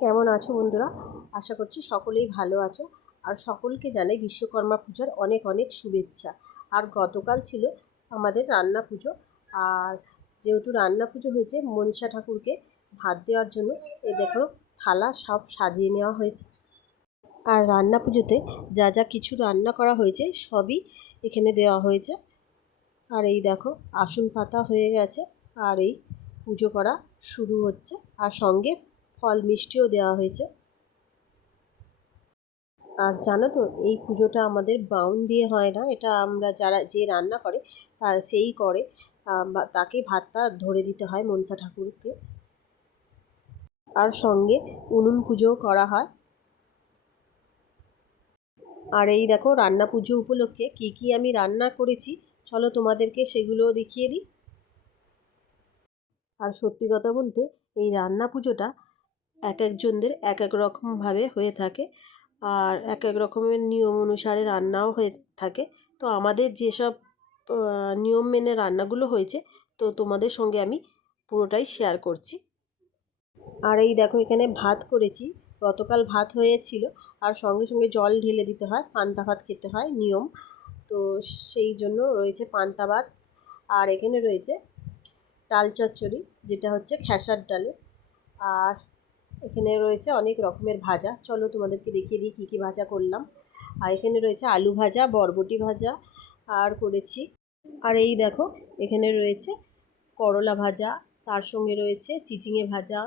কেমন আছো বন্ধুরা? আশা করছি সকলেই ভালো আছো। আর সকলকে জানাই বিশ্বকর্মা পূজার অনেক অনেক শুভেচ্ছা। আর গতকাল ছিল আমাদের রান্না পুজো। আর যেহেতু রান্না পুজো হয়েছে, মনসা ঠাকুরকে ভাত দেওয়ার জন্য দেখো থালা সব সাজিয়ে নেওয়া হয়েছে। আর রান্না পুজোতে যা যা কিছু রান্না করা হয়েছে সবই এখানে দেওয়া হয়েছে। আর এই দেখো আসন পাতা হয়ে গেছে, আর এই পুজো করা শুরু হচ্ছে। আর সঙ্গে ফল মিষ্টিও দেওয়া হয়েছে। আর জানো তো, এই পুজোটা আমাদের বাউন দিয়ে হয় না, এটা আমরা যে রান্না করে সেই করে। তাকে ভাতটা ধরে দিতে হয় মনসা ঠাকুরকে। আর সঙ্গে উনুন পুজোও করা হয়। আর এই দেখো রান্না পুজো উপলক্ষে কি কি আমি রান্না করেছি, চলো তোমাদেরকে সেগুলোও দেখিয়ে দিই। আর সত্যি কথা বলতে, এই রান্না পুজোটা এক একজনদের এক এক রকমভাবে হয়ে থাকে, আর এক এক রকমের নিয়ম অনুসারে রান্নাও হয়ে থাকে। তো আমাদের যেসব নিয়ম মেনে রান্নাগুলো হয়েছে, তো তোমাদের সঙ্গে আমি পুরোটাই শেয়ার করছি। আর এই দেখো এখানে ভাত করেছি, গতকাল ভাত হয়েছিল। আর সঙ্গে সঙ্গে জল ঢেলে দিতে হয়, পান্তা ভাত খেতে হয় নিয়ম। তো সেই জন্য রয়েছে পান্তা ভাত। আর এখানে রয়েছে ডাল চচ্চড়ি, যেটা হচ্ছে খেসার ডালের। আর এখানে রয়েছে অনেক রকমের ভাজা, চলো তোমাদেরকে দেখিয়ে দিই কী কী ভাজা করলাম। আর এখানে রয়েছে আলু ভাজা, বরবটি ভাজা আর করেছি। আর এই দেখো এখানে রয়েছে করলা ভাজা, তার সঙ্গে রয়েছে চিচিঙে ভাজা,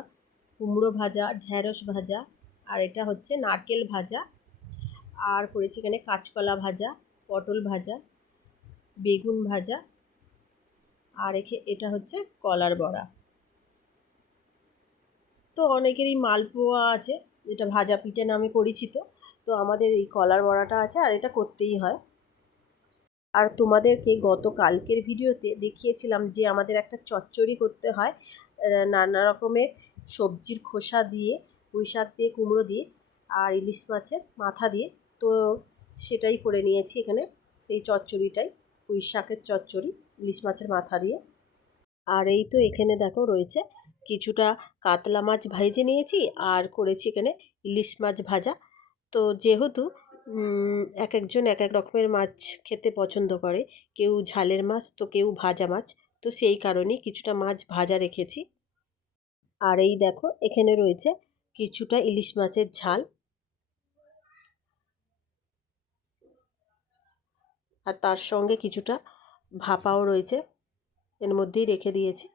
কুমড়ো ভাজা, ঢ্যাঁড়স ভাজা, আর এটা হচ্ছে নারকেল ভাজা। আর করেছি এখানে কাঁচকলা ভাজা, পটল ভাজা, বেগুন ভাজা, আর এটা হচ্ছে কলার বড়া। তো অনেকেরই মালপোয়া আছে, যেটা ভাজা পিঠে নামে পরিচিত। তো আমাদের এই কলার বড়াটা আছে, আর এটা করতেই হয়। আর তোমাদেরকে কালকের ভিডিওতে দেখিয়েছিলাম যে আমাদের একটা চচ্চড়ি করতে হয় নানা রকমের সবজির খোসা দিয়ে, পুঁই শাক দিয়ে, কুমড়ো দিয়ে, আর ইলিশ মাছের মাথা দিয়ে। তো সেটাই করে নিয়েছি এখানে, সেই চচ্চড়িটাই, পুঁই শাকের চচ্চড়ি ইলিশ মাছের মাথা দিয়ে। আর এই তো এখানে দেখো রয়েছে কিছুটা কাতলা মাছ ভেজে নিয়েছি, আর করেছি এখানে ইলিশ মাছ ভাজা। তো যেহেতু এক একজন এক এক রকমের মাছ খেতে পছন্দ করে, কেউ ঝালের মাছ তো কেউ ভাজা মাছ, তো সেই কারণেই কিছুটা মাছ ভাজা রেখেছি। আর এই দেখো এখানে রয়েছে কিছুটা ইলিশ মাছের ঝাল, আর তার সঙ্গে কিছুটা ভাপাও রয়েছে, এর মধ্যেই রেখে দিয়েছি।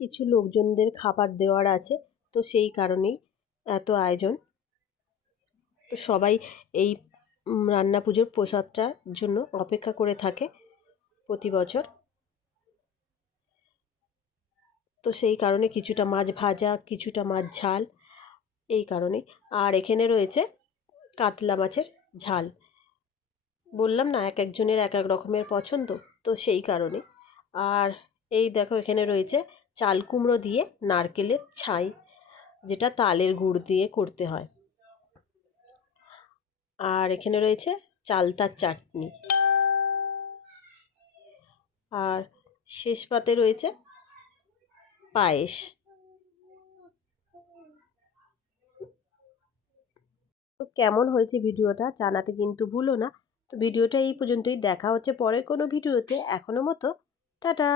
কিছু লোকজনদের খাবার দেওয়ার আছে, তো সেই কারণেই এত আয়োজন। তো সবাই এই রান্না পুজোর প্রসাদটার জন্য অপেক্ষা করে থাকে প্রতি বছর। তো সেই কারণে কিছুটা মাছ ভাজা, কিছুটা মাছ ঝাল, এই কারণে। আর এখানে রয়েছে কাতলা মাছের ঝাল। বললাম না, এক একজনের এক এক রকমের পছন্দ, তো সেই কারণে। আর এই দেখো এখানে রয়েছে চাল কুমড়ো দিয়ে নারকেলের ছাই, যেটা তালের গুড় দিয়ে করতে হয়। আর এখানে রয়েছে চালতার চাটনি। আর শেষ পাতে রয়েছে পায়েস। তো কেমন হয়েছে ভিডিওটা জানাতে কিন্তু ভুলো না। তো ভিডিওটা এই পর্যন্তই, দেখা হচ্ছে পরের কোনো ভিডিওতে। এখনো মতো টাটা।